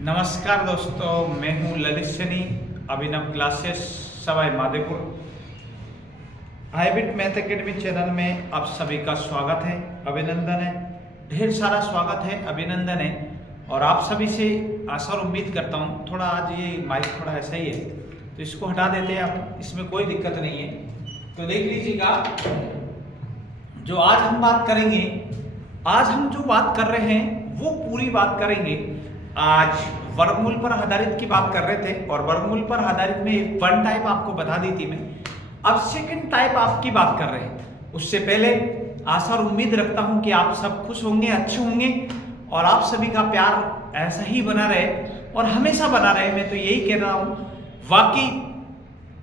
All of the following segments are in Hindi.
नमस्कार दोस्तों, मैं हूं Lalit Saini. Abhinav classes Sawai Madhopur. Highbit math academy channel में आप सभी का स्वागत है, अभिनंदन है, ढेर सारा स्वागत है, अभिनंदन है। और आप सभी से आशा और उम्मीद करता हूं, थोड़ा आज ये माइक थोड़ा ऐसा ही है तो इसको हटा देते हैं आप, इसमें कोई दिक्कत नहीं है। तो देख लीजिएगा, जो आज हम बात करेंगे, आज हम जो बात कर रहे हैं वो पूरी बात करेंगे। आज वर्गमूल पर आधारित की बात कर रहे थे और वर्गमूल पर आधारित में वन टाइप आपको बता दी थी मैं। अब सेकंड टाइप आपकी बात कर रहे हैं। उससे पहले आशा और उम्मीद रखता हूं कि आप सब खुश होंगे, अच्छे होंगे और आप सभी का प्यार ऐसा ही बना रहे और हमेशा बना रहे। मैं तो यही कह रहा हूं। बाकी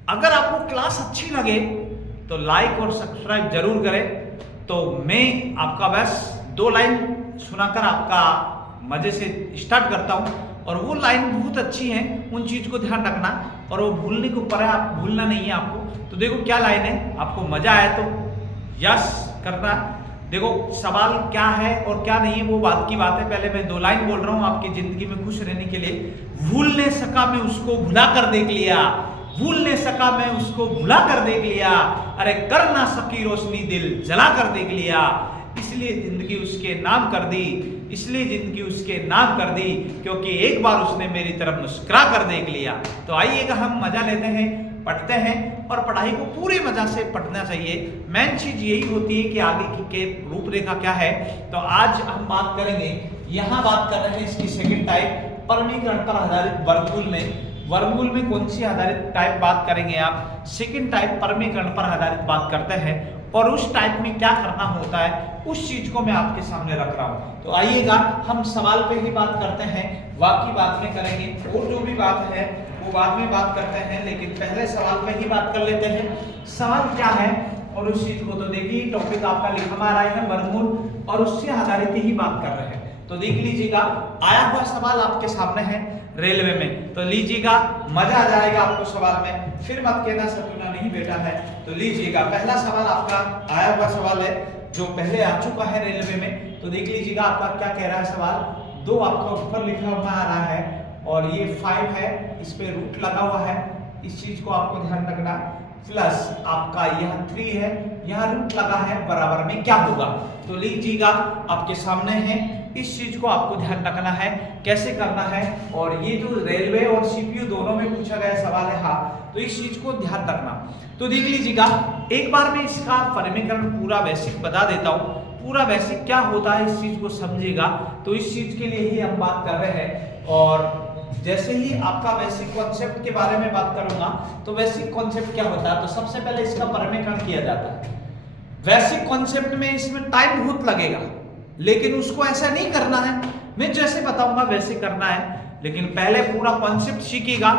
अगर आपको क्लास अच्छी लगे तो लाइक और सब्सक्राइब जरूर करें। तो मैं आपका बस 2 लाइन सुनाकर आपका मजे से स्टार्ट करता हूं और वो लाइन बहुत अच्छी है, उन चीज को ध्यान रखना और वो भूलने को ऊपर है, आप भूलना नहीं है आपको। तो देखो क्या लाइन है, आपको मजा आया तो यस करना। देखो सवाल क्या है और क्या नहीं है वो बात की बात है। पहले मैं 2 लाइन बोल रहा हूं आपकी जिंदगी में खुश रहने के लिए। भूल नहीं सका मैं उसको भुला कर देख लिया, भूल नहीं सका मैं उसको भुला कर देख लिया, अरे कर ना सकी रोशनी दिल जला कर देख लिया, इसलिए जिंदगी उसके नाम कर दी, इसलिए जिंदगी उसके नाम कर दी, क्योंकि एक बार उसने मेरी तरफ मुस्कुरा कर देख लिया। तो आइएगा हम मजा लेते हैं, पढ़ते हैं और पढ़ाई को पूरे मजा से पढ़ना चाहिए। मेन चीज यही होती है कि आगे की के रूपरेखा क्या है। तो आज हम बात करेंगे, यहाँ बात कर रहे हैं इसकी सेकंड टाइप, परमीकरण पर आधारित वर्गमूल में। वर्गमूल में कौन सी आधारित टाइप बात करेंगे आप? सेकंड टाइप परमीकरण पर आधारित बात करते हैं और उस टाइप में क्या करना होता है उस चीज को मैं आपके सामने रख रहा हूं। तो आइएगा हम सवाल पे ही बात करते हैं, बाकी बात में करेंगे और जो भी बात है वो बाद में बात करते हैं, लेकिन पहले सवाल पे ही बात कर लेते हैं। सवाल क्या है और उस चीज को तो देखिए, टॉपिक आपका लिखा आ रहा है वर्गमूल और उससे आधारित ही बात कर रहे हैं। तो देख लीजिएगा, आया हुआ सवाल आपके सामने है रेलवे में। तो लीजिएगा, मजा आ जाएगा आपको सवाल में, फिर मत कहना सपना नहीं बेटा है। तो लीजिएगा, पहला सवाल आपका आया हुआ सवाल है जो पहले आ चुका है रेलवे में। तो देख लीजिएगा आपका क्या कह रहा है सवाल। 2 आपका ऊपर लिखा हुआ आ रहा है और ये 5 है, इस पे रूट लगा हुआ है, इस चीज को आपको ध्यान रखना। प्लस आपका यह 3 है, यहाँ रूट लगा है, बराबर में क्या होगा। तो लीजिएगा आपके सामने है, इस चीज को आपको ध्यान रखना है कैसे करना है। और ये जो रेलवे और सीपीयू दोनों में पूछा गया सवाल है, हाँ, तो इस चीज को ध्यान रखना। तो देख लीजिएगा, एक बार मैं इसका परमीकरण पूरा बेसिक बता देता हूँ। पूरा बेसिक क्या होता है इस चीज को समझिएगा। तो इस चीज के लिए ही हम बात कर रहे हैं और जैसे ही आपका बेसिक कॉन्सेप्ट के बारे में बात करूंगा तो बेसिक कॉन्सेप्ट क्या होता है। तो सबसे पहले इसका परमीकरण किया जाता है। बेसिक कॉन्सेप्ट में इसमें टाइम बहुत लगेगा, लेकिन उसको ऐसा नहीं करना है, मैं जैसे बताऊंगा वैसे करना है। लेकिन पहले पूरा कॉन्सेप्ट सीखिएगा,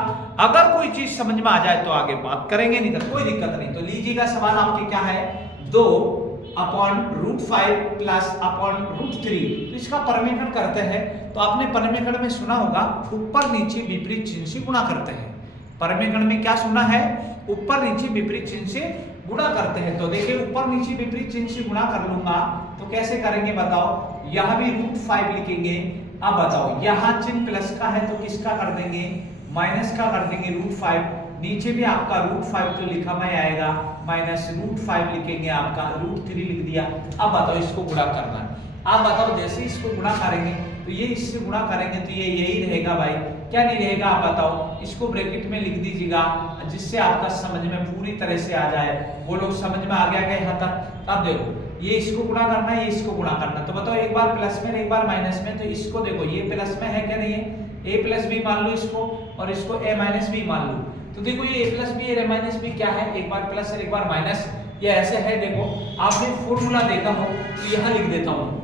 अगर कोई चीज समझ में आ जाए तो आगे बात करेंगे, नहीं तो कोई दिक्कत नहीं। तो लीजिएगा, सवाल आपके क्या है, 2/√5 प्लस √3। तो इसका परमीकरण करते हैं। तो आपने परमीकरण में सुना होगा, ऊपर नीचे विपरीत चिन्ह से गुणा करते हैं। परमीकरण में क्या सुना है, ऊपर नीचे विपरीत चिन्ह से गुणा करते हैं। तो देखिए, ऊपर नीचे विपरीत चिन्ह से गुणा कर लूंगा तो कैसे करेंगे बताओ। यहां भी √5 लिखेंगे। अब बताओ, यहां चिन्ह प्लस का है तो किसका कर देंगे, माइनस का कर देंगे, √5। नीचे भी आपका √5 तो लिखा में आएगा, माइनस √5 लिखेंगे, आपका √3 लिख दिया। अब बताओ इसको गुणा करना है। आप बताओ, जैसे इसको गुणा करेंगे तो ये इससे गुणा करेंगे तो ये यही रहेगा भाई, क्या नहीं रहेगा आप बताओ। इसको ब्रैकेट में लिख दीजिएगा जिससे आपका समझ में पूरी तरह से आ जाए। वो लोग समझ में आ गया क्या यहाँ तक। अब देखो, ये इसको गुणा करना है, ये इसको गुणा करना। तो बताओ, एक बार प्लस में एक बार माइनस में। तो इसको देखो, ये प्लस में है क्या नहीं है, a प्लस बी मान लो इसको, और इसको a माइनस बी मान लो। तो देखो, ये a plus B a minus B क्या है, एक बार प्लस और एक बार माइनस, ये ऐसे है। देखो, आपने फॉर्मूला देखा हो तो यहाँ लिख देता हूँ।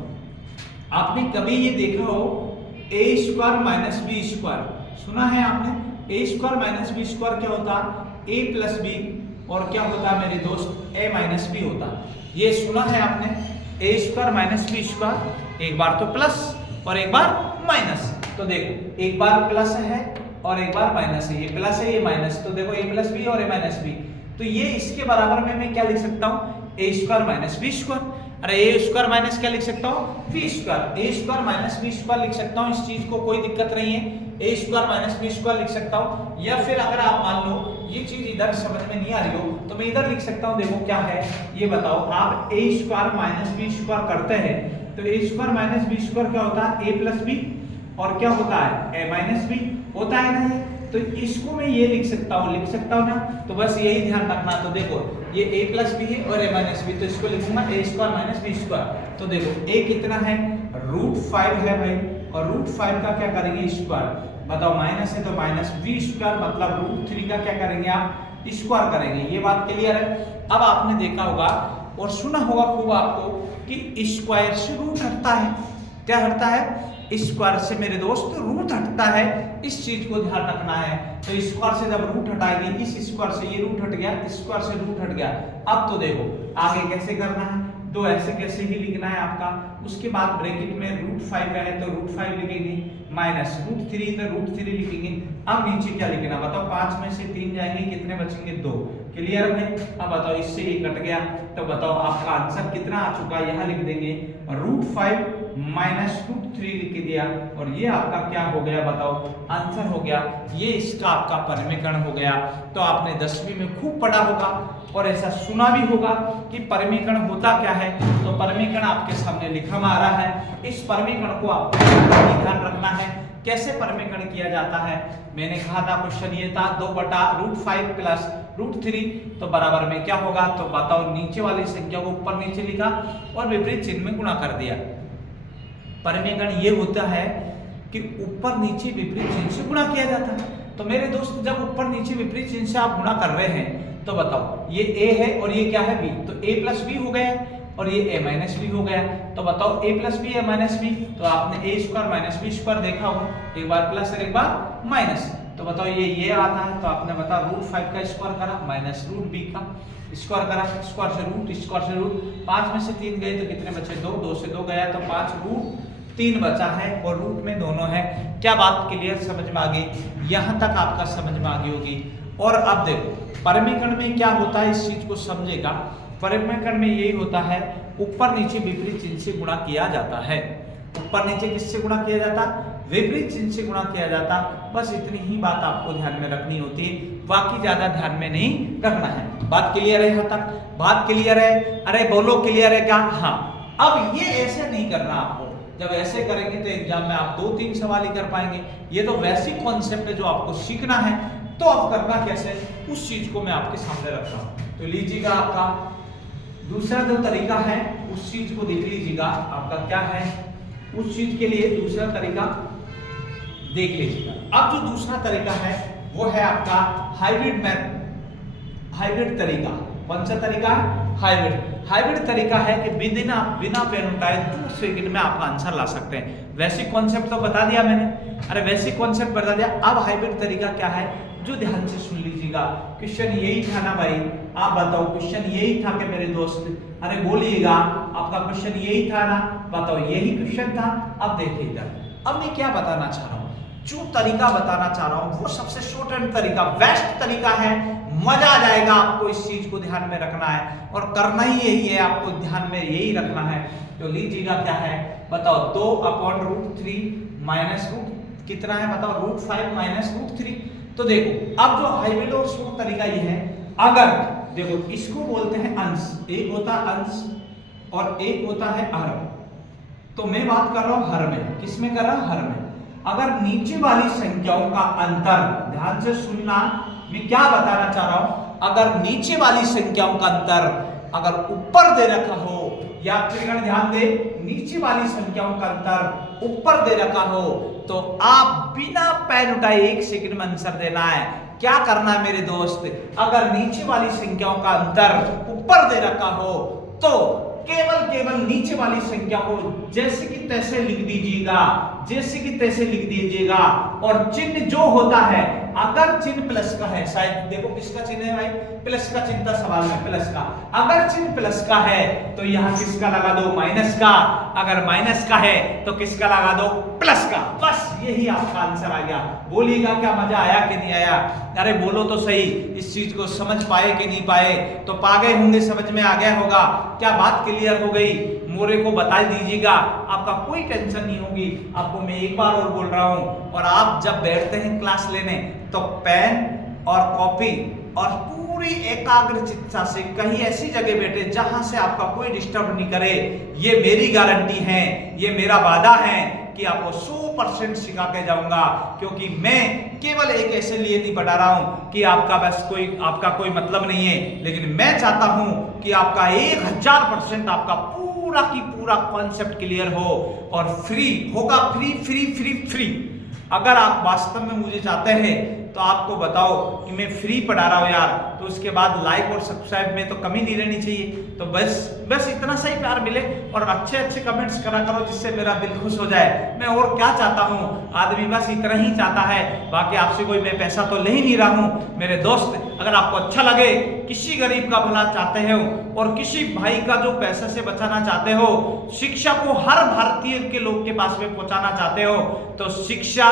आपने कभी ये देखा हो a² माइनस बी स्क्वायर, सुना है आपने? a² माइनस बी स्क्वायर क्या होता, a प्लस बी, और क्या होता मेरे दोस्त, a माइनस बी होता। ये सुना है आपने, a² माइनस बी स्क्वायर, एक बार तो प्लस और एक बार माइनस। तो देखो, एक बार प्लस है और एक बार माइनस है, ये प्लस है ये माइनस। तो देखो, a प्लस बी और a माइनस बी। तो ये इसके बराबर में मैं क्या लिख सकता हूँ, a² माइनस बी स्क्वायर। अरे ए स्क्वायर माइनस क्या लिख सकता हूँ, V square, A square minus V square लिख सकता हूँ। इस चीज को कोई दिक्कत नहीं है। ए स्क्वायर माइनस बी स्क्वायर लिख सकता हूँ, या फिर अगर आप मान लो ये चीज इधर समझ में नहीं आ रही हो तो मैं इधर लिख सकता हूँ। देखो क्या है ये बताओ, आप ए स्क्वायर माइनस बी स्क्वायर करते हैं तो ए स्क्वायर माइनस बी स्क्वायर क्या होता है, ए प्लस बी, और क्या होता है ए माइनस बी होता है ना। तो इसको मैं ये लिख सकता हूँ ना, तो बस यही ध्यान रखना। तो देखो ये a प्लस बी है और a माइनस बी, तो इसको लिखूंगा a square minus B square. तो देखो a कितना है √5 है भाई, और √5 का क्या करेंगे स्क्वायर, बताओ माइनस है तो माइनस बी स्क्वायर, मतलब √3 का क्या करेंगे आप स्क्वायर करेंगे। ये बात क्लियर है। अब आपने देखा होगा और सुना होगा खूब आपको कि स्क्वायर से रूट हटता है, क्या हटता है स्क्वायर से मेरे दोस्त रूट हटता है, इस चीज को ध्यान रखना है। तो स्क्वायर से जब रूट हटाएगी, इस स्क्वायर से ये रूट हट गया, स्क्वायर से रूट हट गया। अब तो देखो आगे कैसे करना है, तो ऐसे कैसे ही लिखना है आपका। उसके बाद ब्रैकेट में √5 है तो √5 लिखेंगे, माइनस √3 तो √3 लिखेंगे। अब नीचे क्या लिखना बताओ, 5 में से 3 जाएंगे, कितने बचेंगे 2। क्लियर है। अब बताओ इससे ये कट गया, तो बताओ आपका आंसर कितना आ चुका है, यहाँ लिख देंगे √5 माइनस √3 लिख दिया, और ये आपका क्या हो गया बताओ आंसर हो गया। ये इसका आपका परिमीकरण हो गया। तो आपने 10वीं में खूब पढ़ा होगा और ऐसा सुना भी होगा कि परिमीकरण होता क्या है। तो परिमीकरण आपके सामने लिखा आ रहा है। इस परिमीकरण को आपको ध्यान रखना है, कैसे परिमीकरण किया जाता है। मैंने कहा था क्वेश्चन ये था 2/√5 प्लस √3 तो बराबर में क्या होगा, तो बताओ नीचे वाली संख्या को ऊपर नीचे लिखा और विपरीत चिन्ह में गुणा कर दिया। परिमीकरण ये होता है कि ऊपर नीचे विपरीत चिन्ह से गुणा किया जाता है। तो मेरे दोस्त जब ऊपर नीचे विपरीत चिन्ह से आप गुणा कर रहे हैं तो बताओ ये a है और ये क्या है b, तो a प्लस बी हो गया और ये a माइनस बी हो गया। तो बताओ a plus B a minus B, तो आपने a square minus B square देखा होगा, एक बार प्लस और एक बार माइनस। तो बताओ ये आता है, तो आपने बताओ √5 का स्क्वायर करा माइनस √b का स्क्वायर करा, स्क्वायर से रूट 5 में से 3 गए तो कितने बचे 2, 2 से 2 गया तो 5√3 बचा है और रूट में दोनों है। क्या बात क्लियर समझ में आ गई, यहाँ तक आपका समझ में आ गई होगी। और अब देखो परिमीकरण में क्या होता है, इस चीज को समझेगा। परिमीकरण में यही होता है ऊपर नीचे विपरीत चिन्ह से गुणा किया जाता है। ऊपर नीचे किससे गुणा किया जाता, विपरीत चिन्ह से गुणा किया जाता। बस इतनी ही बात आपको ध्यान में रखनी होती है, बाकी ज्यादा ध्यान में नहीं रखना है। बात क्लियर है, यहाँ तक बात क्लियर है। अरे बोलो क्लियर है क्या, हाँ। अब ये ऐसे नहीं करना आपको, जब ऐसे करेंगे तो एग्जाम में आप 2-3 सवाल ही कर पाएंगे। ये तो बेसिक कॉन्सेप्ट है जो आपको सीखना है, तो अब करना कैसे उस चीज को मैं आपके सामने रख रहा हूं। तो लीजिएगा आपका दूसरा जो तरीका है उस चीज को देख लीजिएगा, आपका क्या है उस चीज के लिए दूसरा तरीका देख लीजिएगा। अब जो दूसरा तरीका है वो है आपका हाइब्रिड तरीका। कौन सा तरीका, हाइब्रिड तरीका है कि बिना पेन उठाए 2 सेकंड में आपका आंसर ला सकते हैं। बेसिक कॉन्सेप्ट तो बता दिया मैंने, अरे बेसिक कॉन्सेप्ट बता दिया। अब हाइब्रिड तरीका क्या है जो ध्यान से सुन लीजिएगा। क्वेश्चन यही था ना भाई, आप बताओ क्वेश्चन यही था कि मेरे दोस्त, अरे बोलिएगा आपका क्वेश्चन यही था ना, बताओ यही क्वेश्चन था। अब देखिएगा, अब मैं क्या बताना चाह रहा हूँ, जो तरीका बताना चाह रहा हूँ वो सबसे शॉर्ट एंड तरीका, बेस्ट तरीका है। मजा आ जाएगा आपको, इस चीज को ध्यान में रखना है और करना ही यही है, आपको ध्यान में यही रखना है। तो लीजिएगा क्या है बताओ, 2/√3 माइनस रूट कितना है बताओ, √5 माइनस √3। तो देखो अब जो हाइब्रिड और शॉर्ट तरीका ये है, अगर देखो इसको बोलते हैं अंश, एक होता है अंश और एक होता है हर। तो मैं बात कर रहा हूं हर में, किसमें कर रहा हूं, हर में। अगर नीचे वाली संख्याओं का अंतर, ध्यान से सुनना मैं क्या बताना चाह रहा हूं, अगर नीचे वाली संख्याओं का अंतर अगर ऊपर दे रखा हो, या फिर ध्यान दे नीचे वाली संख्याओं का अंतर ऊपर दे रखा हो, तो आप बिना पेन उठाए 1 सेकंड में आंसर देना है। क्या करना है मेरे दोस्त, अगर नीचे वाली संख्याओं का अंतर ऊपर दे रखा हो तो केवल नीचे वाली संख्या को जैसे कि तैसे लिख दीजिएगा, जैसे कि तैसे लिख दीजिएगा। और चिन्ह जो होता है, अगर चिन्ह प्लस का है, शायद देखो किसका चिन्ह है भाई, प्लस का चिन्ह था सवाल में, प्लस का। अगर चिन्ह प्लस का है तो यहाँ किसका लगा दो, माइनस का। अगर माइनस का है तो किसका लगा दो, प्लस का। बस यही आपका आंसर आ गया। बोलिएगा क्या मजा आया कि नहीं आया? अरे बोलो तो सही, इस चीज को समझ पाए कि नहीं पाए? तो पा गए होंगे, समझ में आ गया होगा। क्या बात क्लियर हो गई? मोरे को बता दीजिएगा, आपका कोई टेंशन नहीं होगी। आपको मैं एक बार और बोल रहा हूं, और आप जब बैठते हैं क्लास लेने तो पेन और कॉपी और पूरी एकाग्र चित्ता से कहीं ऐसी जगह बैठे जहां से आपका कोई डिस्टर्ब नहीं करे। ये मेरी गारंटी है, ये मेरा वादा है कि आपको 100% सिखा के जाऊंगा, क्योंकि मैं केवल एक ऐसे लिए नहीं पढ़ा रहा हूं कि आपका कोई मतलब नहीं है, लेकिन मैं चाहता हूं कि आपका 1000% आपका पूरा की पूरा कॉन्सेप्ट क्लियर हो और फ्री होगा। Free free free free. अगर आप वास्तव में मुझे चाहते हैं तो आपको बताओ कि मैं फ्री पढ़ा रहा हूं यार, तो उसके बाद लाइक और सब्सक्राइब में तो कमी नहीं रहनी चाहिए। तो बस इतना सा ही प्यार मिले और अच्छे अच्छे कमेंट्स करा करो, जिससे मेरा दिल खुश हो जाए। मैं और क्या चाहता हूं, आदमी बस इतना ही चाहता है। बाकी आपसे कोई मैं पैसा तो ले ही नहीं रहा हूं। मेरे दोस्त, अगर आपको अच्छा लगे, किसी गरीब का भला चाहते हो और किसी भाई का जो पैसे से बचाना चाहते हो, शिक्षा को हर भारतीय के लोग के पास में पहुंचाना चाहते हो, तो शिक्षा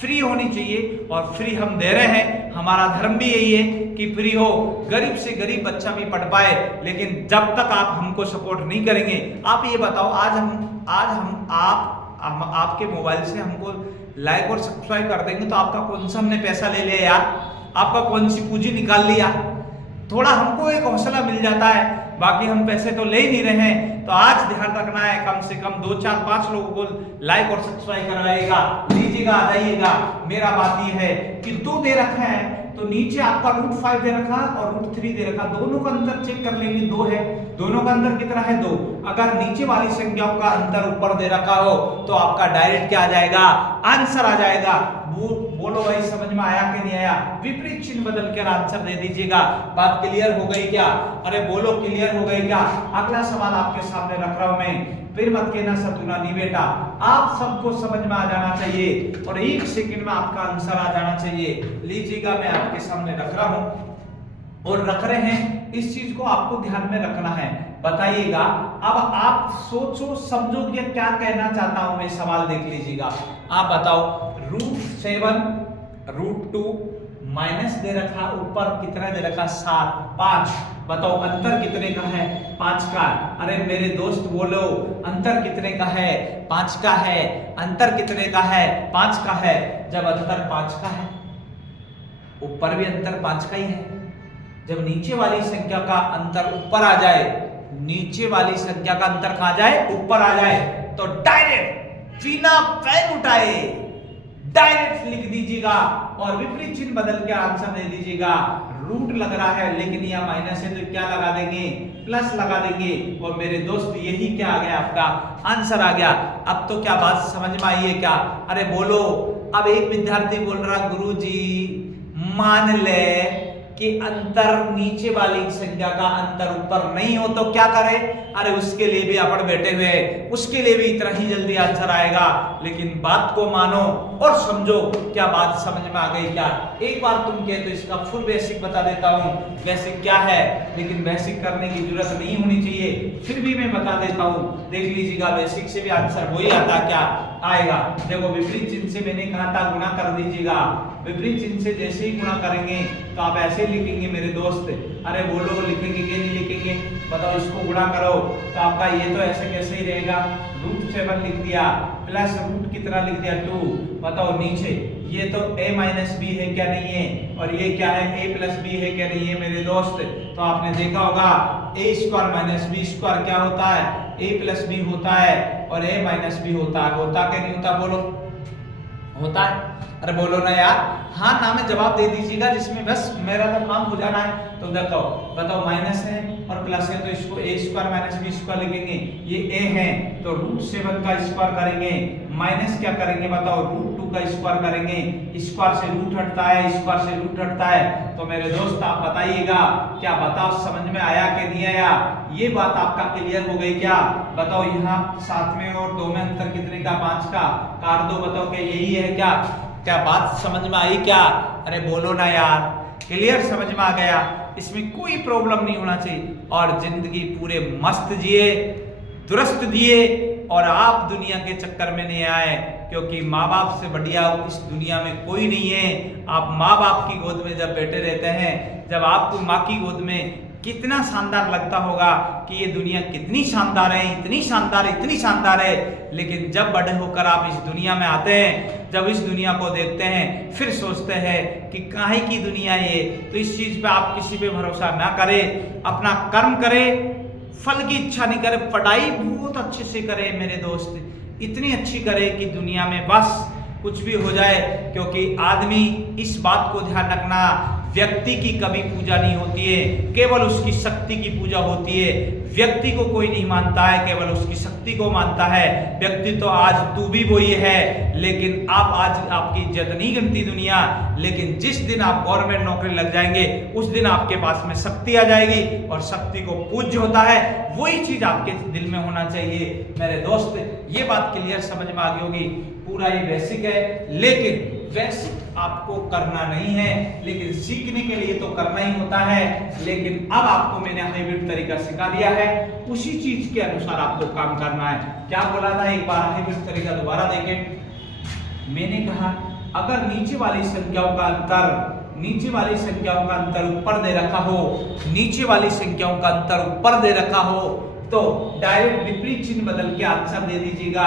फ्री होनी चाहिए और फ्री हम दे रहे हैं। हमारा धर्म भी यही है कि फ्री हो, गरीब से गरीब बच्चा भी पढ़ पाए। लेकिन जब तक आप हमको सपोर्ट नहीं करेंगे, आप ये बताओ, आप आपके मोबाइल से हमको लाइक और सब्सक्राइब कर देंगे तो आपका कौन सा हमने पैसा ले लिया यार? आपका कौन सी पूंजी निकाल लिया? थोड़ा हमको एक हौसला मिल जाता है। बाकी हम पैसे तो ले ही नहीं रहे हैं। तो आज ध्यान रखना है, कम से कम 2 4 5 लोगों को लाइक और सब्सक्राइब करवाइएगा, लीजिएगा, आ जाइएगा। मेरा बात ये है कि 2 दे रखा है तो नीचे आपका √5 दे रखा और √3 दे रखा, दोनों का अंतर चेक कर लेंगे। 2 है, दोनों का अंतर कितना है? 2। अगर नीचे वाली संख्याओं का अंतर ऊपर दे रखा हो तो आपका डायरेक्ट क्या आ जाएगा? आंसर आ जाएगा। बोलो भाई, समझ में आया कि नहीं आया? विपरीत चिन्ह बदल कर आंसर दे दीजिएगा। बात क्लियर हो गई क्या? अरे बोलो, क्लियर हो गई क्या? अगला सवाल आपके सामने रख रहा हूं मैं, फिर मत कहना सतुना नहीं बेटा। आप सबको समझ में आ जाना चाहिए और 1 सेकंड में आपका आंसर आ जाना चाहिए। लीजिएगा, मैं आपके सामने रख रहा हूं और रख रहे हैं, इस चीज को आपको ध्यान में रखना है। बताइएगा, अब आप सोचो समझो कि क्या कहना चाहता हूं मैं। सवाल देख लीजिएगा, आप बताओ, √7 √2 माइनस दे रखा, ऊपर कितना दे रखा? 7 5। बताओ अंतर कितने का है? 5 का। अरे मेरे दोस्त बोलो, अंतर कितने का है? 5 का है। अंतर कितने का है? 5 का है। जब अंतर 5 का है, ऊपर भी अंतर 5 का ही है। जब नीचे वाली संख्या का अंतर ऊपर आ जाए, नीचे वाली संख्या का अंतर कहां जाए? ऊपर आ जाए, तो डायरेक्ट बिना पेन उठाए डायरेक्ट लिख दीजिएगा और विपरीत चिन्ह बदल के आंसर दे दीजिएगा। रूट लग रहा है लेकिन यह माइनस है तो क्या लगा देंगे? प्लस लगा देंगे। और मेरे दोस्त, यही क्या आ गया? आपका आंसर आ गया। अब तो क्या बात समझ में आई है क्या? अरे बोलो। अब एक विद्यार्थी बोल रहा, गुरुजी मान ले कि अंतर नीचे वाली संख्या का अंतर ऊपर नहीं हो तो क्या करें? अरे उसके लिए भी अपन बैठे हुए, उसके लिए भी इतना ही जल्दी आंसर आएगा। लेकिन बात को मानो और समझो। क्या बात समझ में आ गई क्या? एक बार तुम कहे तो इसका फुल बेसिक बता देता हूं। बेसिक क्या है, लेकिन बेसिक करने की जरूरत नहीं होनी चाहिए, फिर भी मैं बता देता हूं। देख लीजिएगा, बेसिक से भी आंसर वही आता क्या आएगा। देखो, विपरीत चिन्ह से मैंने कहा था गुणा कर दीजिएगा। विपरीत चिन्ह से जैसे ही गुणा करेंगे तो आप ऐसे लिखेंगे मेरे दोस्त। अरे बोलो, लिखेंगे कि नहीं लिखेंगे? बताओ, इसको गुणा करो तो आपका ये तो ऐसे कैसे ही रहेगा। √7 लिख दिया, प्लस रूट कितना लिख दिया? 2। बताओ नीचे ये तो a - b है क्या नहीं है, और ये क्या है? a + b है क्या नहीं है मेरे दोस्त? तो आपने देखा होगा a² - b² क्या होता है? a + b होता है और a - b होता है। होता क्या नहीं होता? बोलो, होता है। अरे बोलो ना यार, हाँ ना में जवाब दे दीजिएगा, जिसमें बस मेरा तो काम हो जाना है। तो देखो, बताओ माइनस है और प्लस है तो इसको a² - b² लिखेंगे। ये a है तो √7 का स्क्वायर करेंगे, माइनस क्या करेंगे? बताओ, √2 का स्क्वायर करेंगे। स्क्वायर से रूट हटता है, स्क्वायर से रूट हटता है। तो मेरे दोस्त आप बताइएगा, क्या बताओ समझ में आया कि नहीं आया? ये बात आपका क्लियर हो गई क्या? बताओ, यहाँ 7 में और 2 में अंतर कितने का? 5 का। काट दो, बताओ क्या यही है क्या? क्या बात समझ में आई क्या? अरे बोलो ना यार, क्लियर समझ में आ गया? इसमें कोई प्रॉब्लम नहीं होना चाहिए और जिंदगी पूरे मस्त जिए, दुरुस्त जिए और आप दुनिया के चक्कर में नहीं आए, क्योंकि माँ बाप से बढ़िया इस दुनिया में कोई नहीं है। आप माँ बाप की गोद में जब बैठे रहते हैं, जब आपको माँ की गोद में कितना शानदार लगता होगा कि ये दुनिया कितनी शानदार है, इतनी शानदार, इतनी शानदार है। लेकिन जब बड़े होकर आप इस दुनिया में आते हैं, जब इस दुनिया को देखते हैं, फिर सोचते हैं कि काहे की दुनिया ये। तो इस चीज पे आप किसी पे भरोसा ना करें, अपना कर्म करें, फल की इच्छा नहीं करे, पढ़ाई बहुत अच्छे से करे मेरे दोस्त, इतनी अच्छी करे कि दुनिया में बस कुछ भी हो जाए। क्योंकि आदमी, इस बात को ध्यान रखना, व्यक्ति की कभी पूजा नहीं होती है, केवल उसकी शक्ति की पूजा होती है। व्यक्ति को कोई नहीं मानता है, केवल उसकी शक्ति को मानता है। व्यक्ति तो आज तू भी वही है, लेकिन आप आज आपकी इज्जत नहीं गिनती दुनिया। लेकिन जिस दिन आप गवर्नमेंट नौकरी लग जाएंगे, उस दिन आपके पास में शक्ति आ जाएगी, और शक्ति को पूज्य होता है, वही चीज आपके दिल में होना चाहिए मेरे दोस्त। ये बात क्लियर समझ में आ गई होगी। पूरा ये बेसिक है, लेकिन बेसिक आपको करना नहीं है, लेकिन सीखने के लिए तो करना ही होता है। लेकिन अब आपको मैंने हाइब्रिड तरीका सिखा दिया है, उसी चीज के अनुसार आपको काम करना है। क्या बोला था, एक बार हाइब्रिड तरीका दोबारा देखें। मैंने कहा अगर नीचे वाली संख्याओं का अंतर ऊपर दे रखा हो, नीचे वाली संख्याओं का अंतर ऊपर दे रखा हो, तो डायरेक्ट विपरीत चिन्ह बदल के आंसर दे दीजिएगा।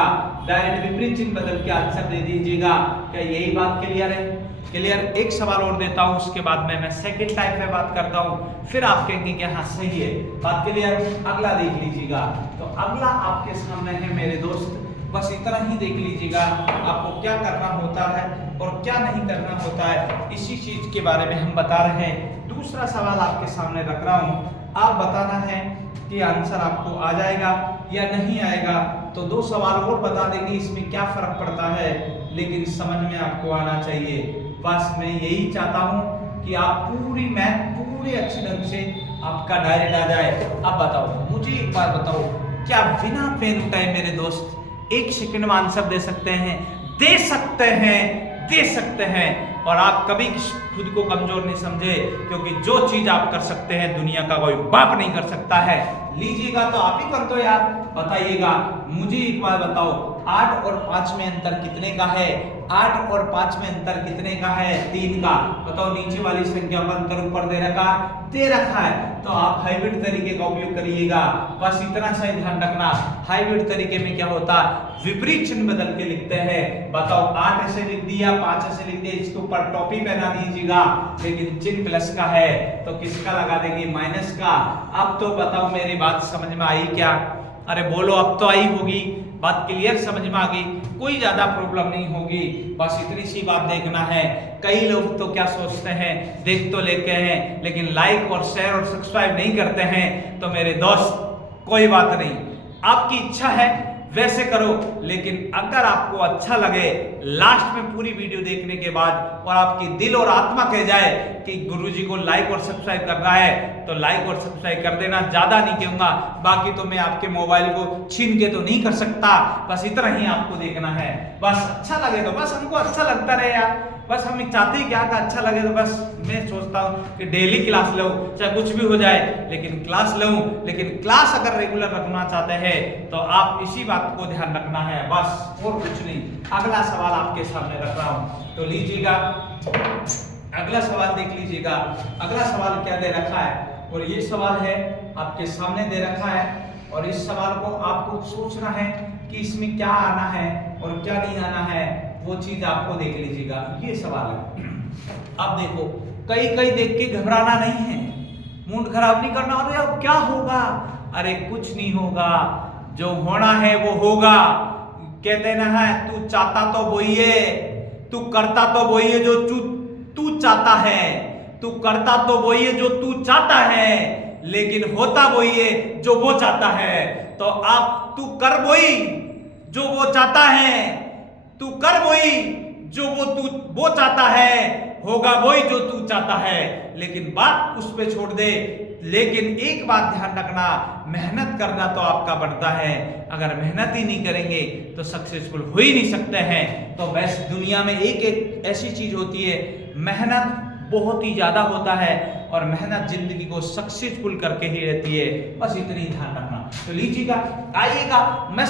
डायरेक्ट विपरीत चिन्ह बदल के आंसर दे दीजिएगा। क्या यही बात क्लियर है? क्लियर। एक सवाल और देता हूं, उसके बाद में मैं सेकंड टाइप में बात करता हूं, फिर आप कहेंगे कि हाँ सही है, बात क्लियर। अगला देख लीजिएगा। तो अगला आपके सामने है मेरे दोस्त, बस इतना ही देख लीजिएगा। आपको क्या करना होता है और क्या नहीं करना होता है, इसी चीज के बारे में हम बता रहे हैं। दूसरा सवाल आपके सामने रख रहा हूं, आप बताना है कि आंसर आपको आ जाएगा या नहीं आएगा। तो दो सवाल और बता देंगे, इसमें क्या फर्क पड़ता है, लेकिन समझ में आपको आना चाहिए। बस मैं यही चाहता हूं कि आप पूरी मैथ पूरे अच्छे ढंग से आपका डायरेक्ट आ जाए। अब बताओ, मुझे एक बार बताओ, क्या बिना पेन उठाए मेरे दोस्त 1 सेकंड में आंसर दे सकते हैं? दे सकते हैं। और आप कभी खुद को कमजोर नहीं समझे, क्योंकि जो चीज आप कर सकते हैं दुनिया का कोई बाप नहीं कर सकता है। लीजिएगा तो आप ही कर दो यार। बताइएगा, मुझे एक बार बताओ, 8 और 5 में अंतर कितने का है? 8 और 5 में अंतर कितने का है? 3 का। बताओ, नीचे वाली संख्या का अंतर ऊपर दे रखा है, तो आप हाइब्रिड तरीके का उपयोग करिएगा। बस इतना सा ध्यान रखना, हाइब्रिड तरीके में क्या होता है, विपरीत चिन्ह बदल के लिखते हैं। बताओ, 8 ऐसे लिख दिया, 5 ऐसे लिख दिया, इसके ऊपर टोपी पहना दीजिएगा, लेकिन चिन्ह प्लस का है तो किसका लगा देंगे? माइनस का। अब तो बताओ, मेरी बात समझ में आई क्या? अरे बोलो, अब तो आई होगी, बात क्लियर समझ में आ गई, कोई ज्यादा प्रॉब्लम नहीं होगी। बस इतनी सी बात देखना है। कई लोग तो क्या सोचते हैं, देख तो लेते हैं, लेकिन लाइक और शेयर और सब्सक्राइब नहीं करते हैं। तो मेरे दोस्त, कोई बात नहीं, आपकी इच्छा है वैसे करो, लेकिन अगर आपको अच्छा लगे, लास्ट में पूरी वीडियो देखने के बाद और आपकी दिल और आत्मा कह जाए कि गुरुजी को लाइक और सब्सक्राइब करना है, तो लाइक और सब्सक्राइब कर देना। ज्यादा नहीं कहूंगा, बाकी तो मैं आपके मोबाइल को छीन के तो नहीं कर सकता, बस इतना ही आपको देखना है। बस अच्छा लगे तो बस, हमको अच्छा लगता रहे यार, बस हम चाहते हैं क्या का अच्छा लगे। तो बस मैं सोचता हूँ कि डेली क्लास लो, चाहे कुछ भी हो जाए, लेकिन क्लास लो। लेकिन क्लास अगर रेगुलर रखना चाहते हैं तो आप इसी बात को ध्यान रखना है, बस और कुछ नहीं। अगला सवाल आपके सामने रख रहा हूँ, तो लीजिएगा, अगला सवाल देख लीजिएगा। अगला सवाल क्या दे रखा है, और ये सवाल है आपके सामने दे रखा है, और इस सवाल को आपको सोचना है कि इसमें क्या आना है और क्या नहीं आना है, वो चीज आपको देख लीजिएगा। ये सवाल है, अब देखो, कई देख के घबराना नहीं है, मूड खराब नहीं करना। अरे अब क्या होगा? अरे कुछ नहीं होगा, जो होना है वो होगा। कहते ना है, तू चाहता तो वही है, तू करता तो वही है जो तू चाहता है, तू करता तो वही है जो तू चाहता है, लेकिन होता वही है जो वो चाहता है। तो आप तू कर वही जो वो चाहता है, तू कर वही जो वो चाहता है, होगा वही जो तू चाहता है। लेकिन बात उस पे छोड़ दे। लेकिन एक बात ध्यान रखना, मेहनत करना तो आपका बनता है। अगर मेहनत ही नहीं करेंगे तो सक्सेसफुल हो ही नहीं सकते हैं। तो बस दुनिया में एक ऐसी चीज होती है, मेहनत बहुत ही ज्यादा होता है, और मेहनत जिंदगी को सक्सेसफुल करके ही रहती है। बस इतनी ध्यान रखना। तो लीजिएगा, आइएगा, मैं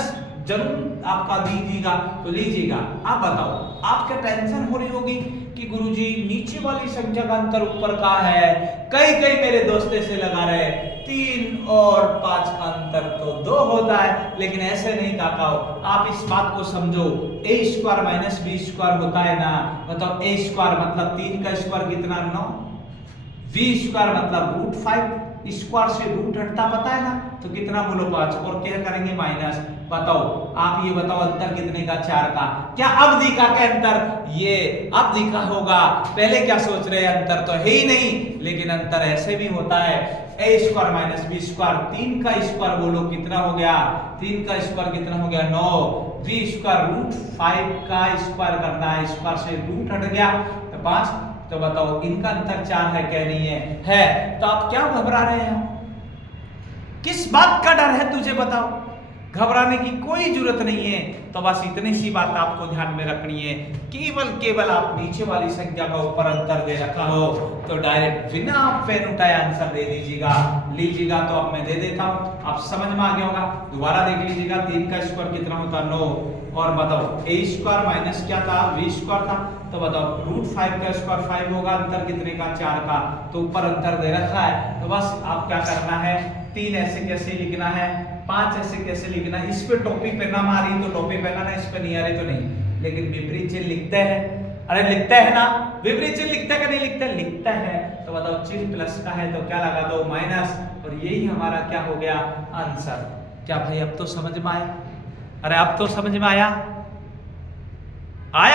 जरूर आपका दीजिएगा। तो लीजिएगा, आप बताओ, आपके टेंशन हो रही होगी कि गुरुजी नीचे वाली संख्या का अंतर ऊपर का है। कई कई मेरे दोस्त से लगा रहे 3 और 5 का अंतर तो 2 होता है, लेकिन ऐसे नहीं काका हो। आप इस बात को समझो, a square minus b square होता है ना। बताओ a स्क्वायर मतलब 3 का स्क्वायर कितना 9, b स्क्वायर मतलब रूट 5, स्क्वायर से रूट हटता पता है ना, तो कितना बोलो 5, और क्या करेंगे माइनस। बताओ आप ये बताओ अंतर कितने का 4 का। क्या अब दिखा के अंतर, ये अब दिखा होगा। पहले क्या सोच रहे हैं, अंतर तो है ही नहीं, लेकिन अंतर ऐसे भी होता है। a square minus b square, 3 का स्क्वायर बोलो कितना हो गया, 3 का स्क्वायर कितना हो गया 9, b स्क्वायर रूट 5 का स्क्वायर करना है, स्क्वायर से रूट हट गया तो 5। तो बताओ इनका अंतर 4 है क्या, नहीं है। तो आप क्या घबरा रहे हैं, किस बात का डर है तुझे बताओ। घबराने की कोई जरूरत नहीं है। तो बस इतनी सी बात आपको ध्यान में रखनी है, केवल आप नीचे वाली संख्या का ऊपर अंतर दे रखा हो तो डायरेक्ट बिना पेन उठाए आंसर दे दीजिएगा। लीजिएगा तो अब मैं दे देता हूं, आप समझ में आ गया होगा। दोबारा देख लीजिएगा, 3 का स्क्वायर कितना होता 9, और बताओ a स्क्वायर माइनस क्या था b स्क्वायर था, तो बताओ रूट 5 का स्क्वायर 5 होगा, अंतर कितने का 4 का, तो ऊपर अंतर दे रखा है। तो बस आप क्या करना है, 3 ऐसे कैसे लिखना है, 5 ऐसे कैसे लिखना है। इस पे टोपी पे ना मारी तो टोपी पहना ना, इस पे नहीं आ रही तो नहीं, लेकिन विपरीत चिन्ह लिखते हैं। अरे लिखते हैं ना, विपरीत चिन्ह लिखते कि नहीं लिखते, लिखता है। तो बताओ चिन्ह प्लस का है तो क्या लगा दो माइनस, और यही हमारा क्या हो गया आंसर। क्या भाई अब तो समझ में आया, अरे अब तो समझ में आया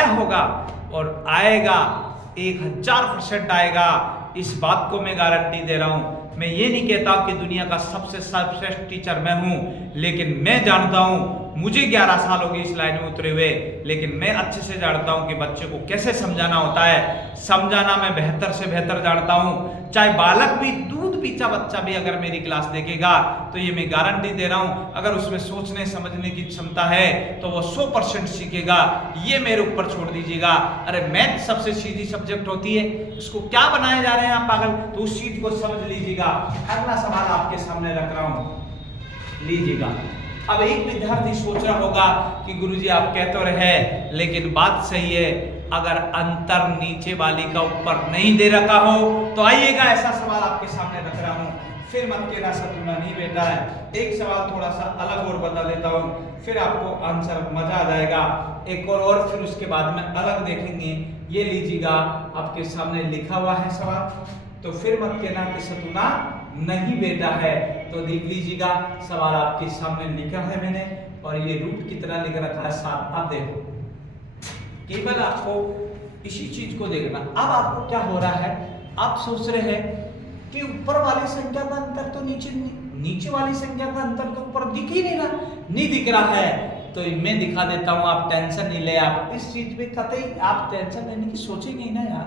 होगा और आएगा, 1000% आएगा। इस बात को मैं गारंटी दे रहा हूं। मैं ये नहीं कहता कि दुनिया का सबसे सर्वश्रेष्ठ टीचर मैं हूं, लेकिन मैं जानता हूं, मुझे 11 साल हो गए इस लाइन में उतरे हुए, लेकिन मैं अच्छे से जानता हूं कि बच्चे को कैसे समझाना होता है। समझाना मैं बेहतर से बेहतर जानता हूं। चाहे बालक भी, दूध पीता बच्चा भी अगर मेरी क्लास देखेगा तो ये मैं गारंटी दे रहा हूं, अगर उसमें सोचने समझने की क्षमता है तो वो 100% सीखेगा। ये मेरे ऊपर छोड़ दीजिएगा। अरे मैथ सबसे सीधी सब्जेक्ट होती है, उसको क्या बनाए जा रहे हैं आप पागल, तो उस चीज को समझ लीजिएगा। अगला सवाल आपके सामने रख रहा हूं, लीजिएगा। अब एक विद्यार्थी सोच रहा होगा कि गुरुजी आप कह तो रहे, लेकिन बात सही है, अगर अंतर नीचे वाली का ऊपर नहीं दे रखा हो तो आइएगा, ऐसा सवाल आपके सामने रख रहा हूं। फिर मत कहना सतुना नहीं बेटा है। एक सवाल थोड़ा सा अलग और बता देता हूं, फिर आपको आंसर मजा आ जाएगा। एक और फिर उसके बाद में अलग देखेंगे। ये लीजिएगा, आपके सामने लिखा हुआ है सवाल, तो फिर मत कहना कि सतुना नहीं बेटा है। तो देख लीजिएगा, सवाल आपके सामने लिखा है मैंने, और ये रूट कितना लिख रखा है 7। आप देखो, केवल आपको इसी चीज को देखना। अब आपको क्या हो रहा है, आप सोच रहे हैं कि ऊपर वाली संख्या का अंतर तो नीचे वाली संख्या का अंतर तो ऊपर दिख ही नहीं रहा, नहीं दिख रहा है। तो मैं दिखा देता हूं, आप टेंशन नहीं ले। आप इस चीज पे कतई आप टेंशन लेने की सोचेंगे ना यार,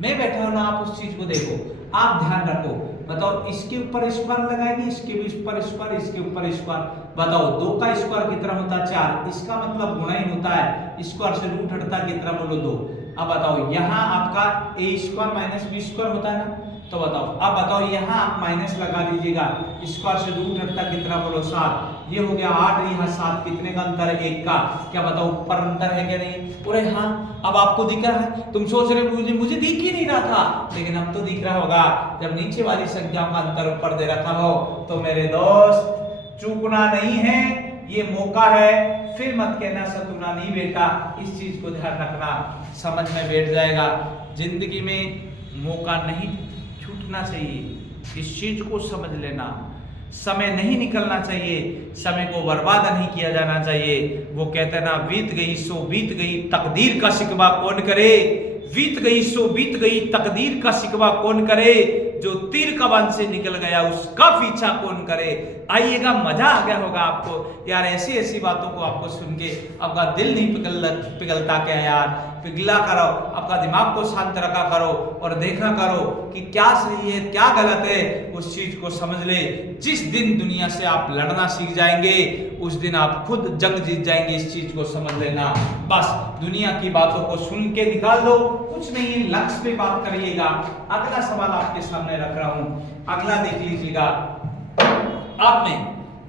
मैं बैठा हूं ना, आप उस चीज को देखो, आप ध्यान रखो। बताओ इसके ऊपर स्क्वायर लगाएंगे, इसके ऊपर स्क्वायर, इसके ऊपर स्क्वायर। बताओ 2 का स्क्वायर कितना होता है 4, इसका मतलब गुणा ही होता है, स्क्वायर से रूट हटता कितना बोलो 2। अब बताओ यहाँ आपका a square minus b square होता है ना, तो बताओ अब बताओ यहाँ आप माइनस लगा दीजिएगा, स्क्वायर से रूट हटता कितना बोलो 7। ये हो गया 8, यहाँ 7, कितने का अंतर है 1 का। क्या बताओ ऊपर अंतर है क्या नहीं, पूरे हाँ। अब आपको दिख रहा है, तुम सोच रहे मुझे दिख ही नहीं रहा था, लेकिन अब तो दिख रहा होगा। जब नीचे वाली संख्याओं का अंतर ऊपर दे रखा हो तो मेरे दोस्त चूकना नहीं है, ये मौका है। फिर मत कहना सतुना नहीं बेटा, इस चीज को ध्यान रखना, समझ में बैठ जाएगा। जिंदगी में मौका नहीं छूटना चाहिए, इस चीज को समझ लेना। समय नहीं निकलना चाहिए, समय को बर्बाद नहीं किया जाना चाहिए। वो कहते हैं ना, बीत गई सो बीत गई, तकदीर का शिकवा कौन करे। बीत गई सो बीत गई, तकदीर का शिकवा कौन करे। जो तीर कमान से निकल गया उसका पीछा कौन करे। आइएगा, मजा आ गया होगा आपको यार। ऐसी ऐसी बातों को आपको सुन के आपका दिल नहीं पिघलता क्या यार, पिघला करो, आपका दिमाग को शांत रखा करो और देखा करो कि क्या सही है क्या गलत है, उस चीज को समझ ले। जिस दिन दुनिया से आप लड़ना सीख जाएंगे उस दिन आप खुद जंग जीत जाएंगे, इस चीज को समझ लेना। बस दुनिया की बातों को सुन के निकाल दो, कुछ नहीं, लक्ष्य पे बात करिएगा। अगला सवाल आपके सामने रख रहा हूं, अगला देख लीजिएगा। आप में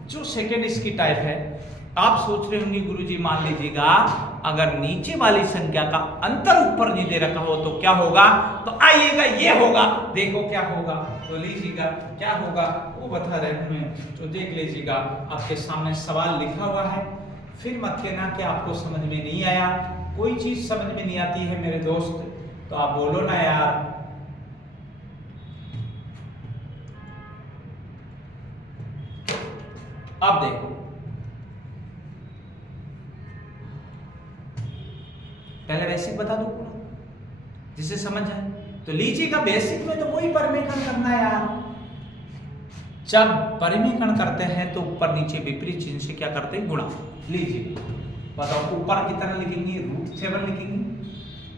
जो सेकेंड इसकी टाइप है, आप सोच रहे होंगे गुरुजी मान लीजिएगा अगर नीचे वाली संख्या का अंतर ऊपर नहीं दे रखा हो तो क्या होगा, तो आइएगा ये होगा, देखो क्या होगा, तो लीजिएगा क्या होगा वो बता रहे हैं, तो देख लीजिएगा आपके सामने सवाल लिखा हुआ है। फिर मत कहना कि आपको समझ में नहीं आया, कोई चीज समझ में नहीं आती है मेरे दोस्त तो आप बोलो ना यार। अब देखो पहले बेसिक बता दो पूरा जिसे समझ आए, तो लीजिएगा बेसिक में तो वही परिमेयकरण करना है यार। जब परिमेयकरण करते हैं तो ऊपर नीचे विपरीत चिन्ह से क्या करते हैं, गुणा। लीजिए बताओ ऊपर कितना लिखेंगे, √7 लिखेंगे,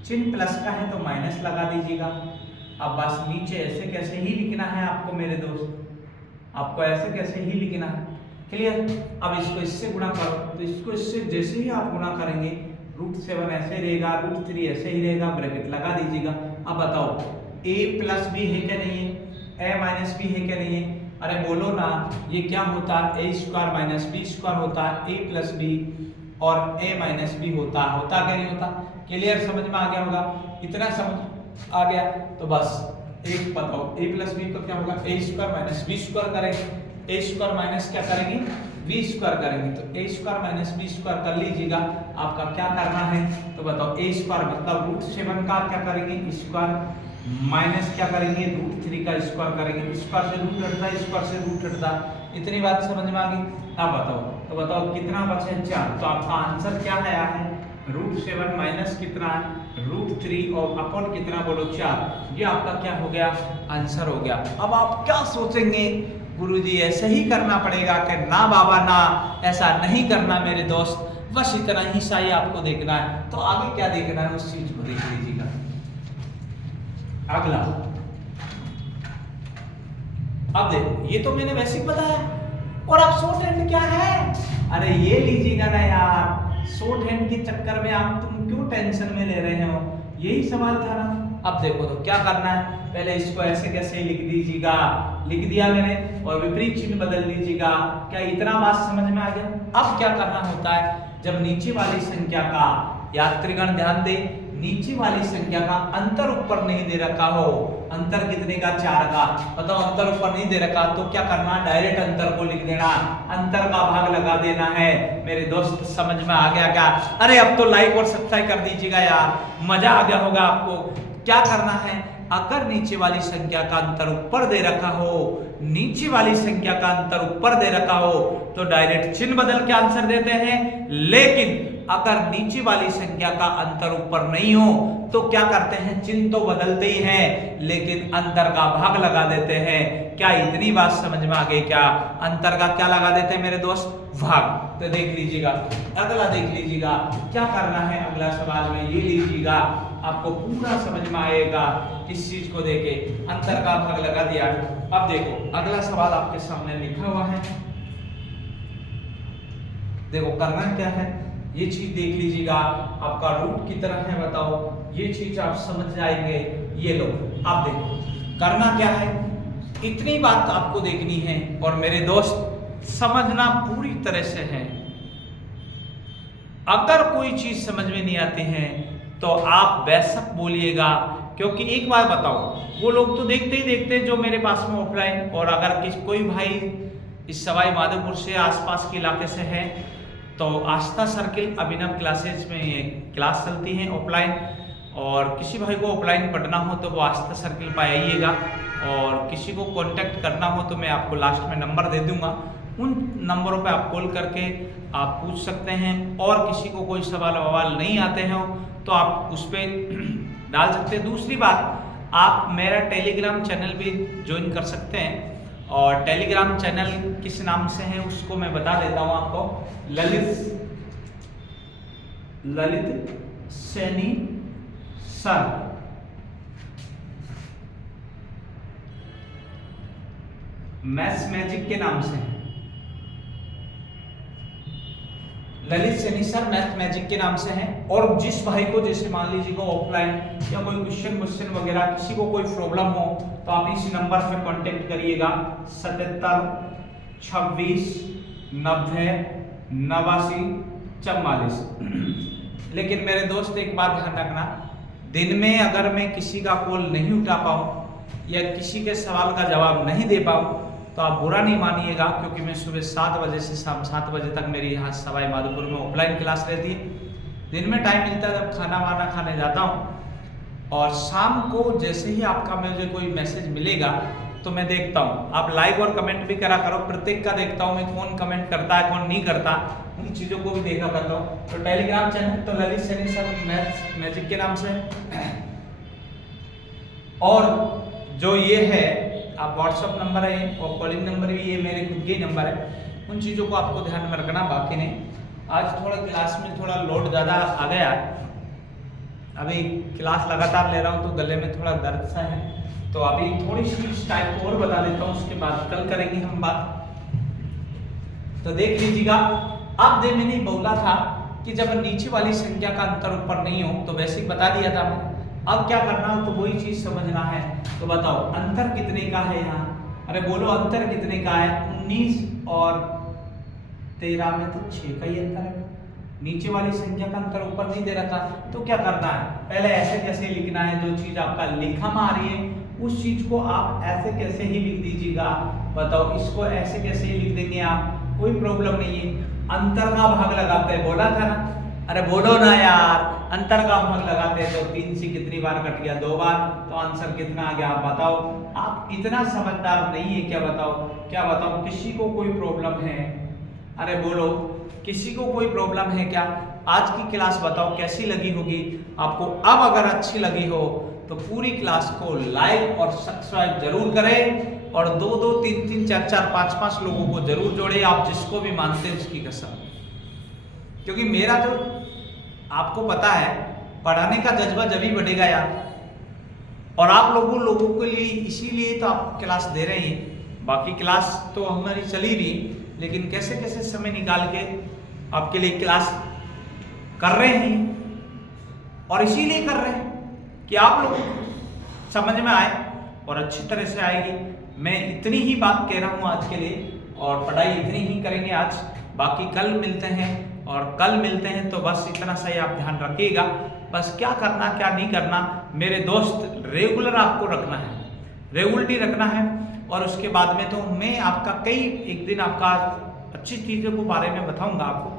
चिन्ह प्लस का है तो माइनस लगा दीजिएगा। अब बस नीचे ऐसे कैसे ही लिखना है आपको मेरे दोस्त, आपको ऐसे कैसे ही लिखना है, क्लियर। अब इसको इससे गुणा करो तो इसको इससे जैसे ही आप गुणा करेंगे √7 ऐसे रहेगा, √3 ऐसे ही रहेगा, ब्रैकेट लगा दीजिएगा। अब बताओ a प्लस बी है क्या नहीं है, a माइनस बी है क्या नहीं है, अरे बोलो ना, ये क्या होता है a² माइनस b² होता है, a प्लस बी और a माइनस बी होता क्या नहीं होता, क्लियर, समझ में आ गया होगा, इतना समझ आ गया तो बस एक बताओ a प्लस बी को क्या होगा, a² माइनस b² करेंगे, a² माइनस क्या करेंगे b² करेंगे, तो a² माइनस b² कर लीजिएगा। आपका क्या करना है तो बताओ a² मतलब √7 का क्या करेंगे स्क्वायर माइनस क्या करेंगे √3 का स्क्वायर करेंगे, स्क्वायर से रूट हटता है, स्क्वायर से रूट हटता, इतनी बात समझ में आ गई। अब बताओ तो बताओ कितना बचे 4, तो आपका आंसर क्या आया है √7 माइनस कितना है √3 और अपॉन कितना बोलो 4, ये आपका क्या हो गया आंसर हो गया। अब आप क्या सोचेंगे गुरुजी ऐसे ही करना पड़ेगा कि ना बाबा ना, ऐसा नहीं करना मेरे दोस्त, बस इतना ही सही आपको देखना है, तो आगे क्या देखना है उस चीज को देख लीजिएगा। अगला अब देखो ये तो मैंने बेसिक बताया और अब शॉर्ट हैंड क्या है, अरे ये लीजिएगा ना यार, शॉर्ट हैंड के चक्कर में आप तुम क्यों टेंशन में ले रहे हो, यही सवाल था ना। अब देखो तो क्या करना है, पहले इसको ऐसे कैसे लिख दीजिएगा, लिख दिया मैंने, और विपरीत चिन्ह बदल दीजिएगा। क्या इतना बात समझ में आ गया। अब क्या करना होता है, जब नीचे वाली संख्या का, यात्रीगण ध्यान दे, नीचे वाली संख्या का अंतर ऊपर नहीं दे रखा हो, अंतर कितने का 4 का, बताओ अंतर ऊपर नहीं दे रखा तो क्या करना, डायरेक्ट अंतर को लिख देना, अंतर का भाग लगा देना है। मेरे दोस्त समझ में आ गया क्या, अरे अब तो लाइक और सब्सक्राइब कर दीजिएगा यार, मजा आ गया होगा आपको। क्या करना है, अगर नीचे वाली संख्या का अंतर ऊपर दे रखा हो, नीचे वाली संख्या का अंतर ऊपर दे रखा हो तो डायरेक्ट चिन्ह बदल के आंसर देते हैं, लेकिन अगर नीचे वाली संख्या का अंतर ऊपर नहीं हो तो क्या करते हैं, चिन्ह तो बदलते ही हैं लेकिन अंतर का भाग लगा देते हैं। क्या इतनी बात समझ में आ गई क्या, अंतर का क्या लगा देते हैं मेरे दोस्त, भाग। तो देख लीजिएगा अगला, देख लीजिएगा क्या करना है अगला सवाल में, ये लीजिएगा आपको पूरा समझ में आएगा इस चीज को देके, अंतर का भाग लगा दिया। अब देखो अगला सवाल आपके सामने लिखा हुआ है, देखो करना क्या है, ये चीज देख लीजिएगा, आपका रूट की तरह है, बताओ ये चीज आप समझ जाएंगे। ये लो आप देखो करना क्या है, इतनी बात आपको देखनी है और मेरे दोस्त समझना पूरी तरह से है। अगर कोई चीज समझ में नहीं आती है तो आप बेशक बोलिएगा, क्योंकि एक बार बताओ वो लोग तो देखते ही देखते जो मेरे पास में ऑफलाइन, और अगर कोई भाई इस सवाई माधोपुर से आसपास के इलाके से है तो आस्था सर्किल अभिनव क्लासेज में क्लास चलती है ऑफलाइन, और किसी भाई को ऑफलाइन पढ़ना हो तो वो आस्था सर्किल पर आइएगा, और किसी को कांटेक्ट करना हो तो मैं आपको लास्ट में नंबर दे दूंगा, उन नंबरों पे आप कॉल करके आप पूछ सकते हैं। और किसी को कोई सवाल नहीं आते हैं तो आप उस पर डाल सकते हैं। दूसरी बात, आप मेरा टेलीग्राम चैनल भी ज्वाइन कर सकते हैं, और टेलीग्राम चैनल किस नाम से है उसको मैं बता देता हूं आपको, Lalit Saini sir, maths magic के नाम से, Lalit Saini sir math magic के नाम से है। और जिस भाई को जैसे मान लीजिएगा ऑफलाइन या कोई क्वेश्चन वगैरह किसी को कोई प्रॉब्लम हो तो आप इस नंबर पे कांटेक्ट करिएगा 77 26 90 8944। लेकिन मेरे दोस्त एक बात ध्यान रखना, दिन में अगर मैं किसी का कॉल नहीं उठा पाऊँ या किसी के सवाल का जवाब नहीं दे पाऊँ तो आप बुरा नहीं मानिएगा, क्योंकि मैं सुबह 7 बजे से शाम 7 बजे तक मेरी यहाँ सवाई माधोपुर में ऑफलाइन क्लास रहती है। दिन में टाइम मिलता है जब खाना वाना खाने जाता हूँ, और शाम को जैसे ही आपका मुझे कोई मैसेज मिलेगा तो मैं देखता हूँ। आप लाइक और कमेंट भी करा करो, प्रत्येक का देखता हूँ मैं, कौन कमेंट करता है कौन नहीं करता, उन चीज़ों को भी देखा करता हूँ। तो टेलीग्राम चैनल तो ललित सैनी सर मैजिक के नाम से, और जो ये है आप व्हाट्सअप नंबर है और कॉलिंग नंबर भी ये मेरे खुद के नंबर है, उन चीज़ों को आपको ध्यान में रखना। बाकी नहीं, आज थोड़ा क्लास में थोड़ा लोड ज़्यादा आ गया, अभी क्लास लगातार ले रहा हूँ तो गले में थोड़ा दर्द सा है, तो अभी थोड़ी सी इस टाइप को और बता देता हूँ, उसके बाद कल करेंगे हम बात। तो देख लीजिएगा, अब दे मैंने बोला था कि जब नीचे वाली संख्या का अंतर ऊपर नहीं हो तो बेसिक बता दिया था मैंने। अब क्या करना हो तो वही चीज समझना है। तो बताओ अंतर कितने का है यहाँ, अरे बोलो अंतर कितने का है? 19 और 13 में तो 6 का ही अंतर है। नीचे वाली संख्या का अंतर ऊपर नहीं दे रखा, तो क्या करना है, पहले ऐसे कैसे लिखना है, जो चीज आपका लिखा आ रही है उस चीज को आप ऐसे कैसे ही लिख दीजिएगा। बताओ इसको ऐसे कैसे ही लिख देंगे आप, कोई प्रॉब्लम नहीं है। अंतर का भाग लगाते हैं, बोला था ना, अरे बोलो ना यार, अंतर का भाग लगाते हैं तो 3 से कितनी बार कट गया, 2 बार, तो आंसर कितना आ गया आप बताओ। आप इतना समझदार नहीं है क्या? बताओ क्या बताओ, किसी को कोई प्रॉब्लम है? अरे बोलो, किसी को कोई प्रॉब्लम है क्या? आज की क्लास बताओ कैसी लगी होगी आपको? अब अगर अच्छी लगी हो तो पूरी क्लास को लाइक और सब्सक्राइब जरूर करें, और 2-2, 3-3, 4-4, 5-5 लोगों को जरूर जोड़े, आप जिसको भी मानते हैं उसकी कसम। क्योंकि मेरा जो आपको पता है, पढ़ाने का जज्बा जब ही बढ़ेगा यार, और आप लोगों के लिए इसीलिए तो आप क्लास दे रहे हैं। बाकी क्लास तो हमारी चली रही, लेकिन कैसे कैसे समय निकाल के आपके लिए क्लास कर रहे हैं, और इसीलिए कर रहे हैं कि आप लोगों को समझ में आए और अच्छी तरह से आएगी। मैं इतनी ही बात कह रहा हूँ आज के लिए, और पढ़ाई इतनी ही करेंगे आज, बाकी कल मिलते हैं। और कल मिलते हैं तो बस इतना सही आप ध्यान रखिएगा, बस क्या करना क्या नहीं करना मेरे दोस्त, रेगुलर आपको रखना है, रेगुलरिटी रखना है। और उसके बाद में तो मैं आपका एक दिन आपका अच्छी चीज़ों के बारे में बताऊंगा आपको,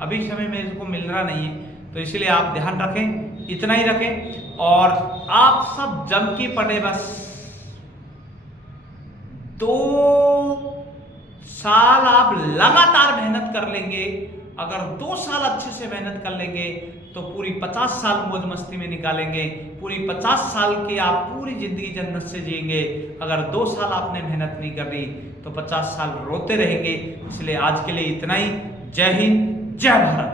अभी समय मेरे को मिल रहा नहीं है, तो इसलिए आप ध्यान रखें, इतना ही रखें। और आप सब जम के पढ़े, बस 2 साल आप लगातार मेहनत कर लेंगे। अगर 2 साल अच्छे से मेहनत कर लेंगे तो पूरी 50 साल मौज मस्ती में निकालेंगे, पूरी 50 साल की आप पूरी जिंदगी जन्नत से जिएंगे। अगर 2 साल आपने मेहनत नहीं कर रही तो 50 साल रोते रहेंगे। इसलिए आज के लिए इतना ही। जय हिंद, जय भारत।